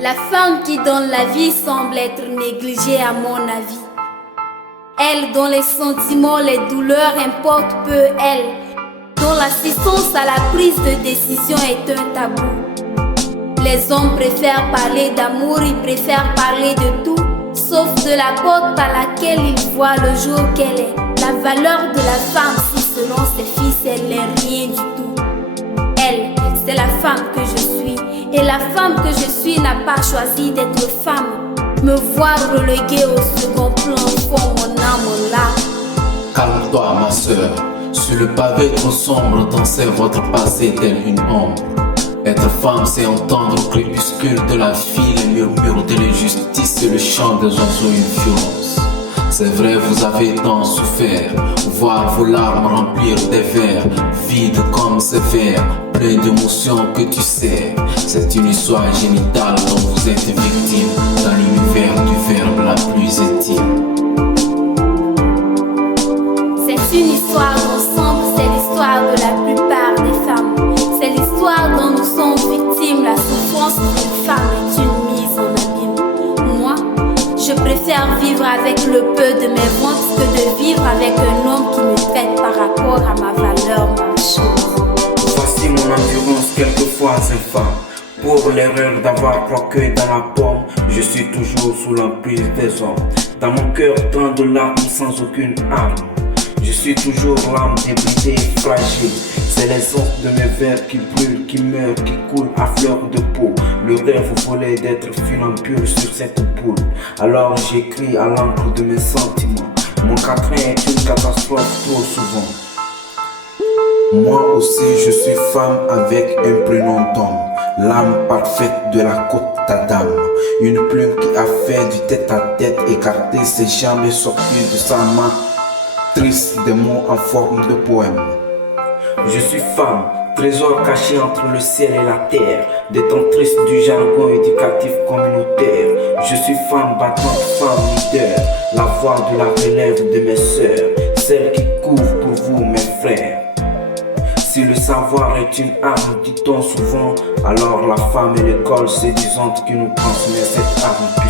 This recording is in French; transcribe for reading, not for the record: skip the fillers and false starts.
La femme qui donne la vie semble être négligée à mon avis. Elle dont les sentiments, les douleurs importent peu, elle dont l'assistance à la prise de décision est un tabou. Les hommes préfèrent parler d'amour, ils préfèrent parler de tout, sauf de la porte par laquelle ils voient le jour qu'elle est. La valeur de la femme, si selon ses fils, elle n'est rien du tout. Elle, c'est la femme que je suis, et la femme que je suis n'a pas choisi d'être femme. Me voir reléguée au second plan font mon âme là. Calme-toi ma soeur, sur le pavé trop sombre, danser votre passé tel une ombre. Être femme, c'est entendre au crépuscule de la vie les murmures de l'injustice et le chant des oiseaux une violence. C'est vrai, vous avez tant souffert, voir vos larmes remplir des verres, vides comme ces verres, plein d'émotions que tu sais. C'est une histoire génitale dont vous êtes victime, dans l'univers du verbe la plus intime. C'est une histoire d'ensemble, c'est l'histoire de la plupart des femmes. C'est l'histoire dont nous sommes victimes. La souffrance d'une femme est une mise en abîme. Moi, je préfère vivre avec le peu de mes ventes que de vivre avec un homme qui me traite par rapport à ma valeur marchande. Voici mon endurance quelquefois infâme. Pour l'erreur d'avoir croqué dans la pomme, je suis toujours sous l'emprise des hommes. Dans mon cœur, tant de larmes sans aucune arme. Je suis toujours l'âme débridée et fragile. C'est l'essence de mes vers qui brûle, qui meurt, qui coule à fleur de peau. Le rêve volé d'être funambule sur cette boule. Alors j'écris à l'encre de mes sentiments. Mon quatrain est une catastrophe trop souvent. Moi aussi je suis femme avec un prénom d'homme. L'âme parfaite de la côte d'Adam. Une plume qui a fait du tête à tête, écarté ses jambes et sorti de sa main triste des mots en forme de poème. Je suis femme, trésor caché entre le ciel et la terre, des temps tristes du jargon éducatif communautaire. Je suis femme battante, femme leader, la voix de la relève de mes sœurs, celle qui couvre pour vous mes frères. Si le savoir est une arme, dit-on souvent, alors la femme est l'école séduisante qui nous transmet cette arme.